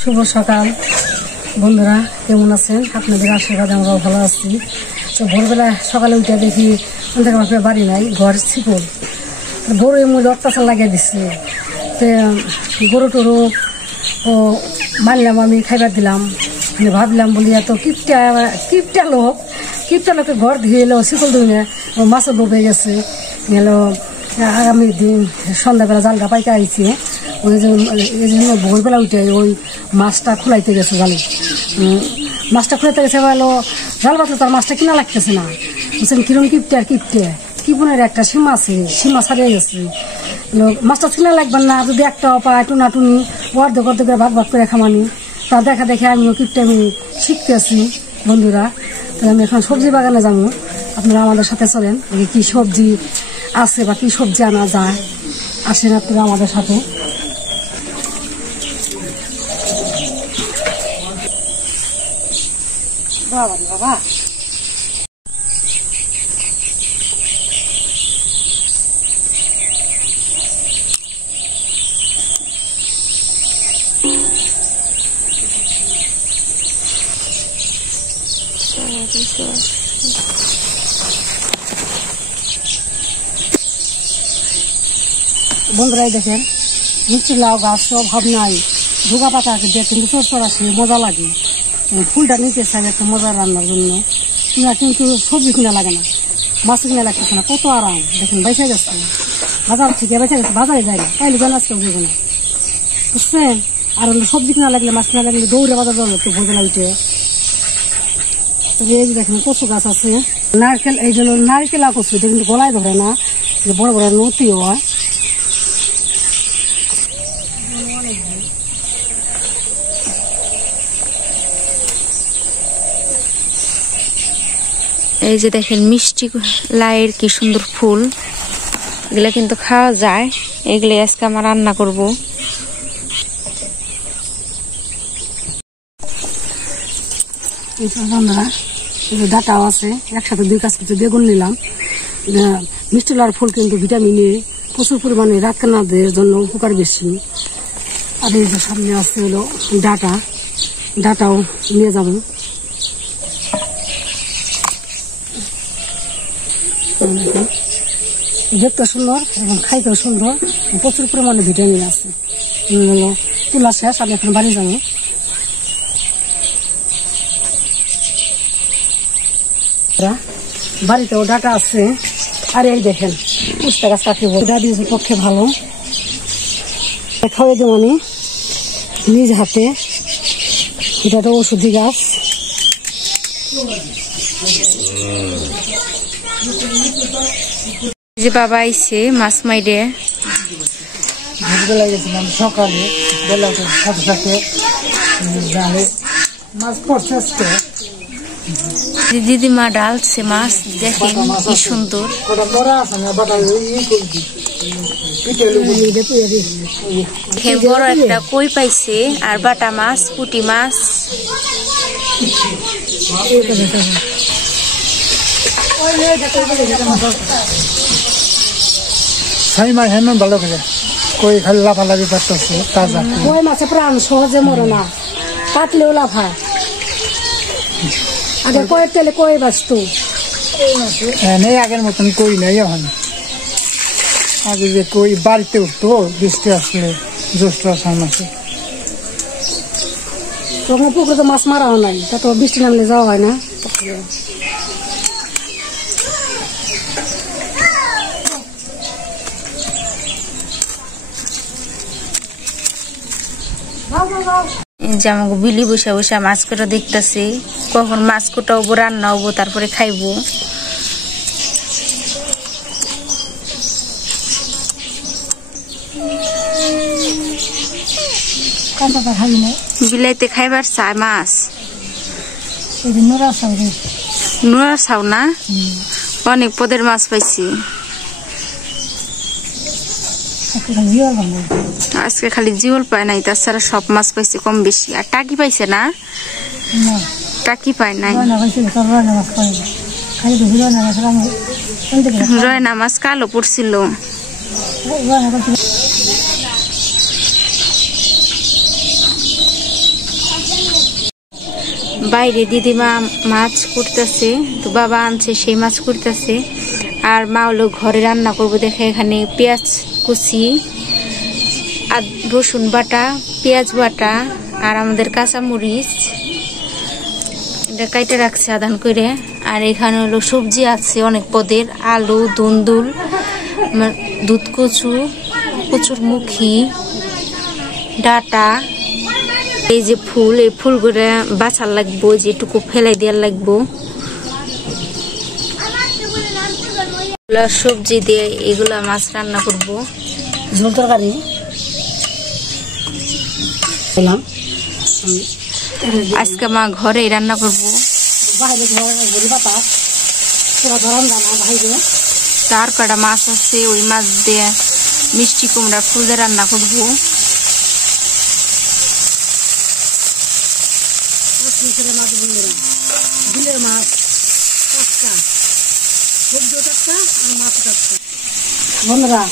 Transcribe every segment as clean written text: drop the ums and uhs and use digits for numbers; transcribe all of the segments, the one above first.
শুভ সকাল বন্ধুরা, কেমন আছেন? আপনাদের আশীর্বাদে আমরাও ভালো আছি। তো ভোরবেলা সকালে উঠে দেখি আমাদের বাড়ি নাই, ঘর ছিপল গরু এমনি অত্যাচার লাগিয়ে দিচ্ছে। তো গরু টরু ও মানলাম, আমি খাইবার দিলাম। আমি ভাবলাম বলি এত কিপটা লোকের ঘর ধুয়ে এলো, শিকল ধুয়ে ও মাছের লোভ হয়ে গেছে। এলো আগামী দিন সন্ধ্যাবেলা জালটা পাইতে আইছে, ওই জন্য ভোরবেলা উঠে ওই মাছটা খুলাইতে গেছে জালে। মাছটা খুলাইতে গেছে বলো জাল বাতলে তার মাছটা কিনা লাগতেছে না। বুঝছেন কিরম কিপটে কি বোনের একটা সীমা আছে, সীমা ছাড়িয়ে গেছে। মাছটা কিনা লাগবেন না, যদি একটা পায় টুনাটুনি অর্ধেক করে ভাগ করে খামানি। তা দেখা দেখে আমিও কিপটে আমি শিখতেছি বন্ধুরা। তো আমি এখন সবজি বাগানে যাবো, আপনারা আমাদের সাথে চলেন। কি সবজি আছে বা কি সবজি আনা যায়, আসেন আপনারা আমাদের সাথে। বাবা বাবা বন্ধুরাই দেখেন মিষ্টি লাউ গাছ অভাব নাই, ধোকা পাতা দেখেন চড় আসে মজা লাগে। ফুলটা নিতে চাই একটা মজা রান্নার জন্য, কিন্তু সবজি কিনা লাগে না, মাছ কিনা লাগতেছে না, কত আরাম। দেখেন বেঁচে গেছে বাজার থেকে, বেঁচে গেছে বাজারে যায় না, তাইলে জানা আজকে দেবে না, বুঝছেন। আর সবজি কিনা লাগলে মাছ কিনা লাগলে দৌড়ে বাজার যাবো একটু ভোরবেলা উঠে। এই যে দেখেন কচু গাছ আছে, নারকেল, এই জন্য নারকেলা কচু, এটা কিন্তু গলায় ধরে না, বড় বড় নতিও হয়। এই যে দেখেন মিষ্টি লাইয়ের কি সুন্দর ফুল, এগুলা কিন্তু খাওয়া যায়। এগুলো আজকে আমরা রান্না করব। বন্ধুরা ডাটাও আছে, একসাথে দুই কাজ করতে বেগুন নিলাম। মিষ্টি লাউর ফুল কিন্তু ভিটামিন এ প্রচুর পরিমাণে রাতকানাদের জন্য উপকার বেশি। আর এই যে সামনে আছে হলো ডাটাও নিয়ে যাবো। দেখতে সুন্দর এবং খাইতেও সুন্দর, প্রচুর পরিমাণে ভিটামিন আছে। তুলা শেষ, আমি এখন বাড়ি যাবো। বাড়িতেও ডাটা আছে। আর এই দেখেন পুস্তা গাছ কাকে বলে, ডায়াবেটিসের পক্ষে ভালো। খাওয়াই দেবো আমি নিজ হাতে, এটা তো ওষুধি গাছ। যে বাবা আইছে মাছ মাইরে, ভোরবেলা গেছিলাম সকালে, বেলা সাথে সাথে মাছ পড়ছে আজকে। দিদিমা ডালছে মাছ, দেখেন কি সুন্দর। বড় একটা কই পাইছে, আর বাটা মাছ, পুঁটি মাছ। ভালো করে কই খালি লাফালাফি করতেছে, তাজা কই মাছে প্রাণ সহজে মরে না, কাটলেও লাফায়। আগে কয়ের তেলে কই বাঁচত, নেই আগের মতন কই নাই এখন। আগে যে কই বাড়িতে উঠতো বৃষ্টি আসলে, জ্যৈষ্ঠ আষাঢ় মাসে। তখন পুকুরে তো মাছ মারাও নাই, তা তো বৃষ্টি নামলে যাওয়া হয় না। যে আমাকে বিলি বসে বসে মাছ কাটা দেখতেছে, কখন মাছ কাটা হবো, রান্না হবো, তারপরে খাইবো। বিলাইতে খাইবার চায় মাছ, নোড়া চাও না, অনেক পদের মাছ পাইছি আজকে। খালি জিওল পায় নাই, তাছাড়া সব মাছ পাইছে কম বেশি। আর টাকি পাইছে না, টাকি পায় নাই। রয়না মাছ কালো পড়ছিল। বাইরে দিদিমা মাছ কুটতেছে, তো বাবা আনছে সেই মাছ কুটতেছে। আর মা হলো ঘরে রান্না করবো দেখে এখানে পেঁয়াজ কুচি আর রসুন বাটা, পেঁয়াজ বাটা আর আমাদের কাঁচামরিচ এটা কাইটে রাখছে আদান করে। আর এখানে হলো সবজি আছে অনেক পদের, আলু, দুন্দুল, দুধ কচু, কচুর মুখী, ডাটা। এই যে ফুল, এই ফুলগুলো বাছার লাগবো, যেটুকু ফেলাই দেওয়ার লাগবো। সবজি দিয়ে এগুলা মাছ রান্না করবো, ঝোল তরকারি। আজকে মা ঘরে রান্না করবো। তার কটা মাছ আছে, ওই মাছ দিয়ে মিষ্টি কুমড়া ফুল দিয়ে রান্না করবো। বিলের মাছ টাটকা, সবজিও টাটকা আর মাছ টাটকা। বন্ধুরা,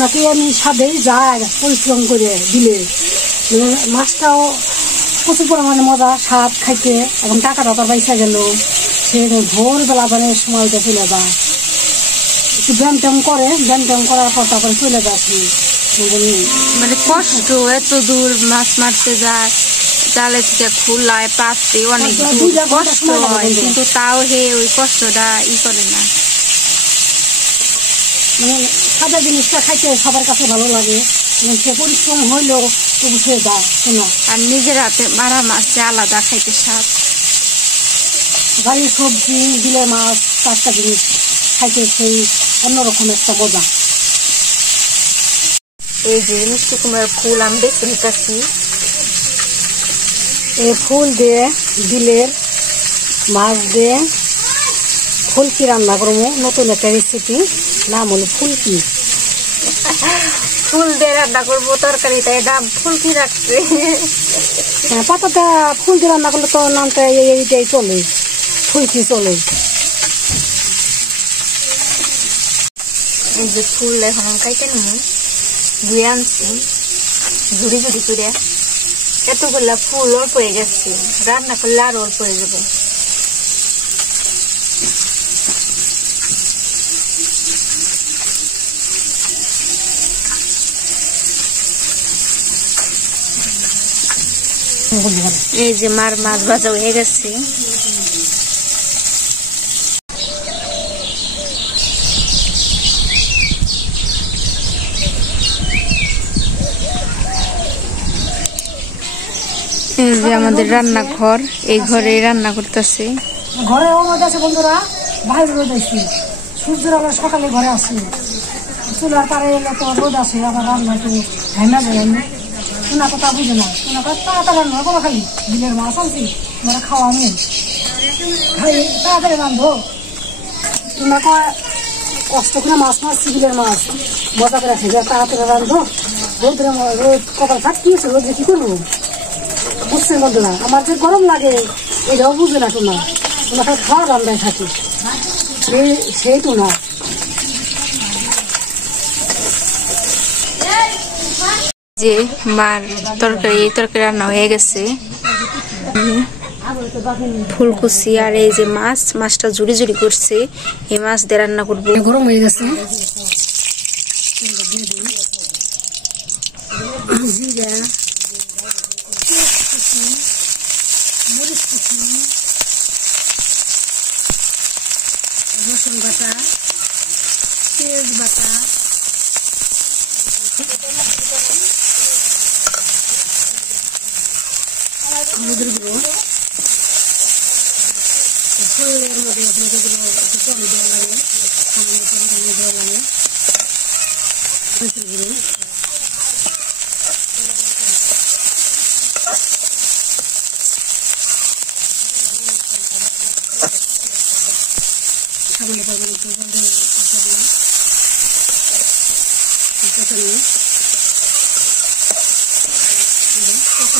নাকি আমি স্বাদেই যায় পরিশ্রম করে দিলে মাছটাও প্রচুর পরিমাণে মজা, স্বাদ খাইতে, এবং টাকাটাও তার বাইসা গেল। সে ভোরবেলা বানের সময়টা চলে যায়, একটু ব্যায়াম ট্যাম করে, ব্যায়াম ট্যাম করার পর তারপরে চলে যাচ্ছি। মানে কষ্ট, এত দূর মাছ মারতে যায়, জালে থেকে খুলায় পাততে অনেক কষ্ট হয়, কিন্তু তাও হে ওই কষ্টটা করে না। মানে সাদা জিনিসটা খাইতে সবার কাছে ভালো লাগে, সে পরিশ্রম হইলেও তবু সে যায় শোনা। আর নিজের হাতে মারা মাছ আলাদা খাইতে স্বাদ। বাড়ির সবজি, বিলের মাছ, টাটকা জিনিস খাইতে সেই অন্যরকম একটা মজা। এই যে মিষ্টি কুমড়ার ফুল আমি বেছে নিতেছি। এই ফুল দিয়ে, বিলের মাছ দিয়ে ফুলকি রান্না করবো, নতুন একটা রেসিপি, নাম হলো ফুলকি। ফুল দিয়ে রান্না করবো তরকারিটা, এটা ফুলকি রাখছে। হ্যাঁ, পাতাটা ফুল দিয়ে রান্না করলে তো নামটা এইটাই চলে, ফুলকি চলে। এই যে ফুল এখন কাইতে নেবো, ধুয়ে আনছি ঝুড়ি ঝুড়ি করে। এতগুলা ফুল অল্প হয়ে গেছে, রান্না করলে আরো অল্প হয়ে যাবে। এই যে মার মাছ ভাজা হয়ে গেছে। এই যে আমাদের রান্নাঘর, এই ঘরে রান্না করতেছে। ঘরে রোদ আছে বন্ধুরা, বাইরে রোদ আছে, সূর্যের আলো সকালে ঘরে আসে, চুলার পারে এলে তো রোদ আসে, আবার রান্না একটু ঠান্ডা যায়। শোনা কথা বুঝে না, শোনা কথা তাড়াতাড়ি রান্না করো, খালি বিলের মাছ আনছি তোমরা খাওয়া নেই, খালি তাড়াতাড়ি রান্ধো। তোমরা কষ্ট করে মাছ মারছি, বিলের মাছ মজা করে খেয়ে তাড়াতাড়ি রান্ধো। রোদ কপাল ফাটিয়েছে, রোদে কি করবো বুঝছেন বন্ধুরা? আমার যে গরম লাগে এটাও বুঝে না তোমরা, তোমরা খাওয়া রান্নায় থাকি, সেই তো না। যে মার তরকারি রান্না হয়ে গেছে, ফুলকুচি আর এই যে মাছটা জুড়ি জুড়ি করছে, এই মাছ দিয়ে রান্না করবো। গরম হয়ে গেছে, জিরা, মরিচ কুচি, রসুন বাটা, পেঁয়াজ বাটা, হলুদের গুঁড়ো, শরীরের মধ্যে আপনাদের একটু কম দেওয়া লাগে, সামান্য পরিমাণে দেওয়া লাগে, মরিচের গুঁড়ো, সামান্য পরিমাণে একটু দিলাম,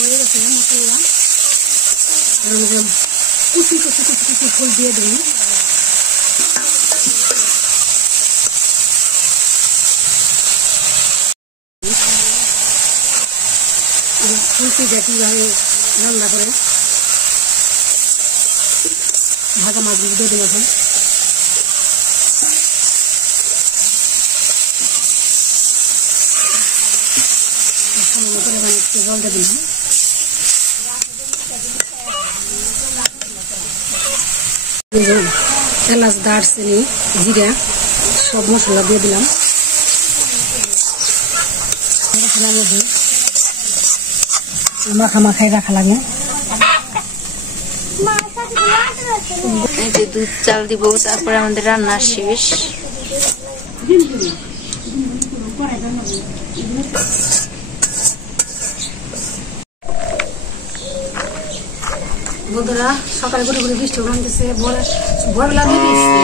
হয়ে গেছে মশলা, কুচি কুচি কুচি কুচি ফুল দিয়ে দিই। ফুলকি দিয়ে কীভাবে রান্না করে ভাজা মাছগুলো দিয়ে দিলাম এখন। একটু জল দিয়ে দিলাম। এলাচ, দারচিনি, জিরা সব মশলা দিয়ে দিলাম। মাখাই রাখা লাগে। এই যে দুধ চাল দিব, তারপরে আমাদের রান্না শেষ। বন্ধুরা সকালে ঘুরে ঘুরে বৃষ্টি নামতেছে, ভোরবেলা দিয়ে দিচ্ছে,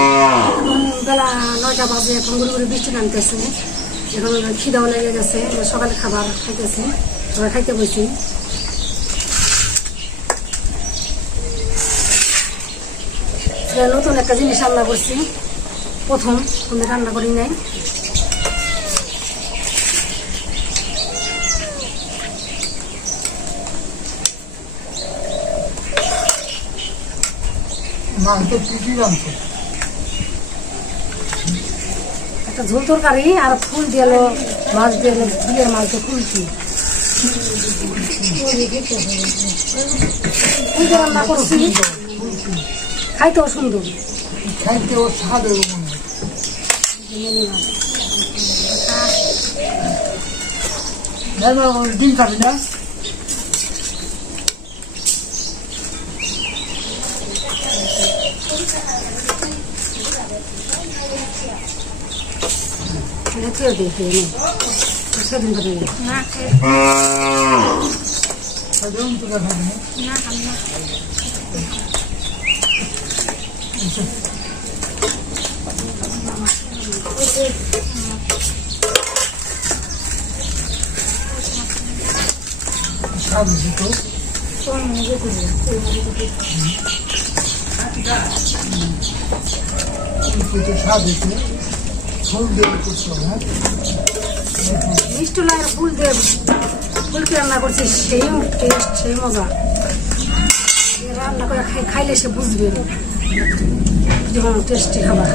এখন বেলা 9টা বাজে, এখন ঘুরে ঘুরে বৃষ্টি নামতেছে। এখন খিদাও লেগে গেছে, সকালে খাবার খাইতেছি, সবাই খাইতে বসি। নতুন একটা জিনিস রান্না করছি, প্রথম কোনো রান্না করি নাই। একটা ঝোল তরকারি আর ফুল দিয়ে মাছ দিয়ে বিলের মাছ দিয়ে ফুলছি রান্না করছি। খাইতেও সুন্দর, খাইতেও স্বাদ ডিম খাবি না? মিষ্টি লাগে ফুল দিয়ে ফুলকে রান্না করছি, সেই টেস্ট, সেই মজা। রান্না করে খাইলে সে বুঝবে যেমন টেস্টি খাবার।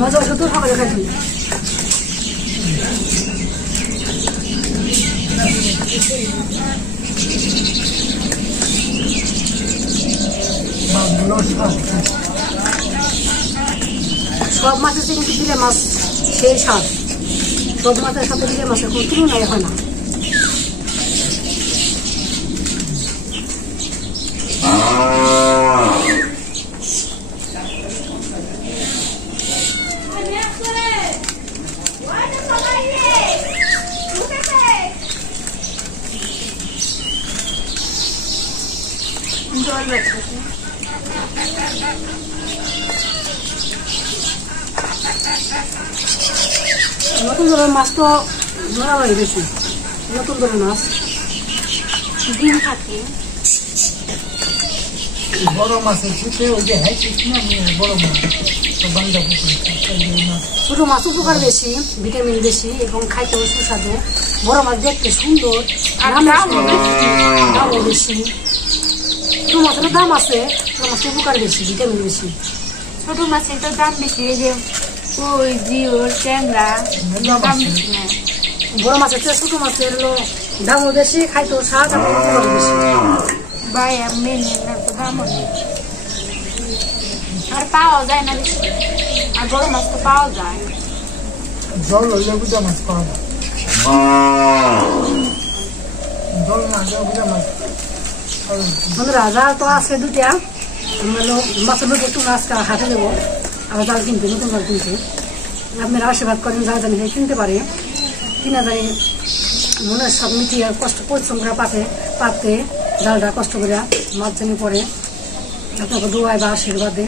মজা শুধু সকালে খাইছি। সব মাছের থেকে কিন্তু বিলে মাছ সেই স্বাদ, সব মাছের সাথে বিলে মাছের কোনো তুলনাই হয় না। নতুন ধরনের মাছ তো ধরা হয় বেশি, নতুন ধরনের মাছ ডিম থাকে। বড় মাছের শীতে ওই যে বড় মাছ, ছোট মাছ উপকার বেশি, ভিটামিন বেশি এবং খাইতেও সুস্বাদু। বড় মাছ দেখতে সুন্দর আর দামও বেশি। ছোট মাছের দাম আছে, ছোট মাছের উপকার বেশি, ভিটামিন বেশি। ছোট মাছের তো দাম বেশি, এই যে কই, জিওল, ট্যাংরা দাম বেশি না। বড় মাছের চেয়ে ছোট মাছের দামও বেশি, খাইতেও স্বাদ আর উপকার বেশি। বাইরে মেনে তো দাম আর পাওয়া যায় না বেশি, আর বড় মাছ তো পাওয়া যায়। জল হইলে বুঝা মাছ পাওয়া যায়, জল না হলে বুঝা মাছ। বন্ধুরা জাল তো আছে দুটা, মাছের মধ্যে একটু আজকে হাতে দেবো, আবার জাল কিনতে, নতুন জাল কিনতে। আপনারা আশীর্বাদ করেন জাল জানি কিনতে পারে কিনা জানি, মনে সব মিটিয়ে কষ্ট পরিশ্রম করে পাতে জালটা কষ্ট করে মাছ জানি পরে আপনাকে দোয়ায় বা আশীর্বাদে।